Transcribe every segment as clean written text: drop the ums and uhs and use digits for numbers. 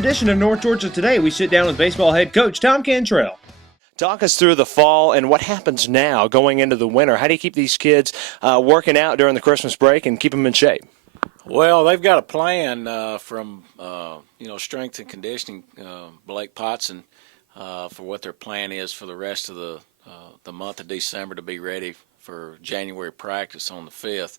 edition of North Georgia Today, we sit down with baseball head coach Tom Cantrell. Talk us through the fall and what happens now going into the winter. How do you keep these kids working out during the Christmas break and keep them in shape? Well, they've got a plan from strength and conditioning, Blake Potson, for what their plan is for the rest of the month of December to be ready for January practice on the 5th.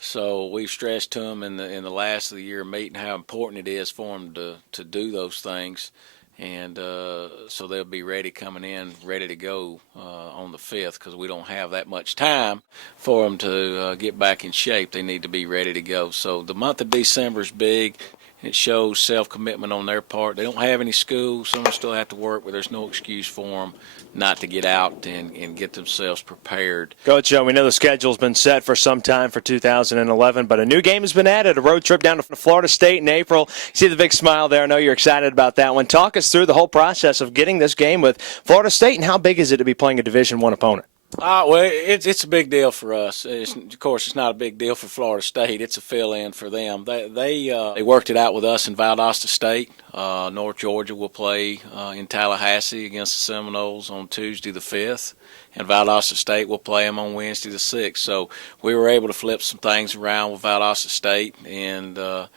So we've stressed to them in the last of the year meeting how important it is for them to do those things, and so they'll be ready coming in, ready to go on the 5th, because we don't have that much time for them to get back in shape. They need to be ready to go. So the month of December is big. It shows self-commitment on their part. They don't have any school. Some of them still have to work, but there's no excuse for them not to get out and get themselves prepared. Coach, we know the schedule's been set for some time for 2011, but a new game has been added, a road trip down to Florida State in April. See the big smile there. I know you're excited about that one. Talk us through the whole process of getting this game with Florida State, and how big is it to be playing a Division I opponent? Well, it's a big deal for us. Of course, it's not a big deal for Florida State. It's a fill-in for them. They worked it out with us in Valdosta State. North Georgia will play in Tallahassee against the Seminoles on Tuesday the 5th, and Valdosta State will play them on Wednesday the 6th. So we were able to flip some things around with Valdosta State and to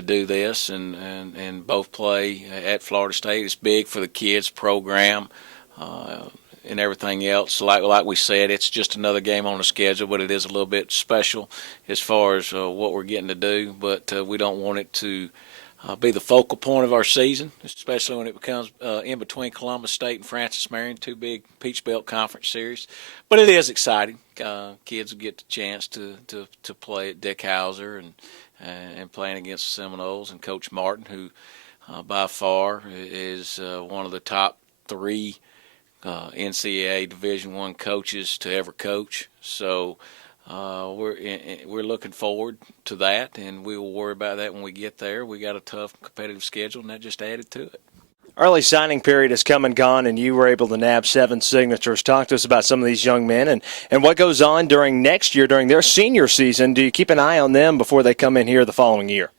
do this, and both play at Florida State. It's big for the kids program. And everything else, like we said, it's just another game on the schedule, but it is a little bit special as far as what we're getting to do. But we don't want it to be the focal point of our season, especially when it becomes in between Columbus State and Francis Marion, two big Peach Belt Conference series. But it is exciting. Kids will get the chance to play at Dick Hauser and playing against the Seminoles and Coach Martin, who by far is one of the top three NCAA Division I coaches to ever coach. So we're looking forward to that, and we will worry about that when we get there. We got a tough competitive schedule, and that just added to it. Early signing period has come and gone, and you were able to nab 7 signatures. Talk to us about some of these young men and what goes on during next year, during their senior season. Do you keep an eye on them before they come in here the following year?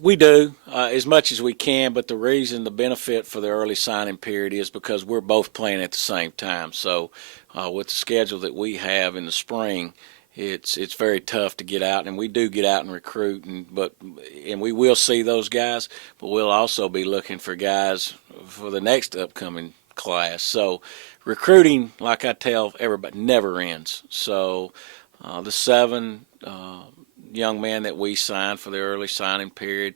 We do as much as we can, but the benefit for the early signing period is because we're both playing at the same time. So with the schedule that we have in the spring, it's very tough to get out, and we do get out and recruit, and we will see those guys, but we'll also be looking for guys for the next upcoming class. So recruiting, like I tell everybody, never ends. So the 7 young men that we signed for the early signing period,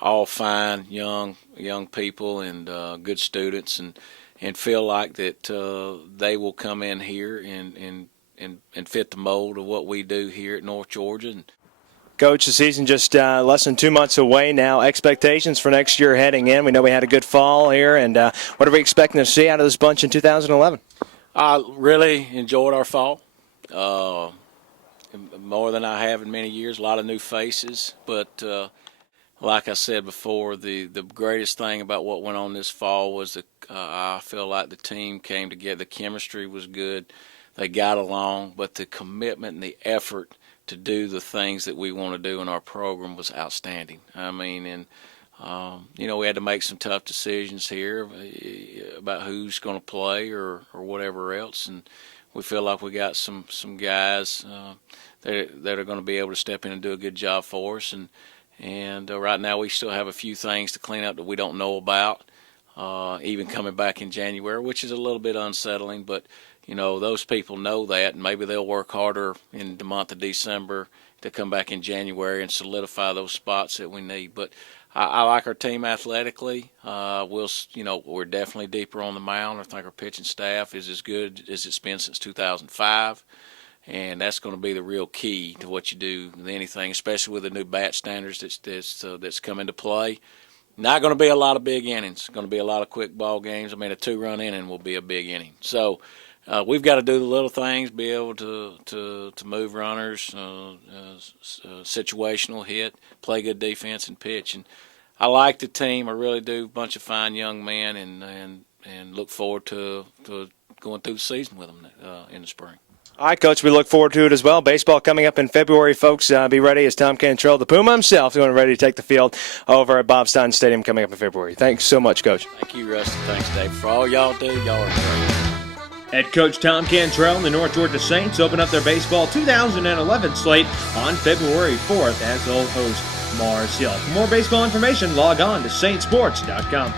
all fine young people and good students, and feel like that they will come in here and fit the mold of what we do here at North Georgia. Coach, the season just less than 2 months away now. Expectations for next year heading in. We know we had a good fall here, and what are we expecting to see out of this bunch in 2011? I really enjoyed our fall. More than I have in many years, a lot of new faces. But like I said before, the greatest thing about what went on this fall was that I feel like the team came together. The chemistry was good. They got along, but the commitment and the effort to do the things that we want to do in our program was outstanding. I mean, and we had to make some tough decisions here about who's going to play or whatever else, and we feel like we got some guys that are going to be able to step in and do a good job for us. And right now we still have a few things to clean up that we don't know about, even coming back in January, which is a little bit unsettling. But, those people know that, and maybe they'll work harder in the month of December to come back in January and solidify those spots that we need. But I like our team athletically. We're definitely deeper on the mound. I think our pitching staff is as good as it's been since 2005, and that's going to be the real key to what you do with anything, especially with the new bat standards that's come into play. Not going to be a lot of big innings. It's going to be a lot of quick ball games. I mean, a 2-run inning will be a big inning. So we've got to do the little things, be able to move runners, situational hit, play good defense, and pitch. And I like the team. I really do. A bunch of fine young men, and look forward to going through the season with them in the spring. All right, Coach, we look forward to it as well. Baseball coming up in February, folks. Be ready as Tom Cantrell, the Puma himself, is ready to take the field over at Bob Stein Stadium coming up in February. Thanks so much, Coach. Thank you, Rusty. Thanks, Dave. For all y'all do, y'all are great. Head coach Tom Cantrell and the North Georgia Saints open up their baseball 2011 slate on February 4th as they'll host Mars Hill. For more baseball information, log on to saintsports.com.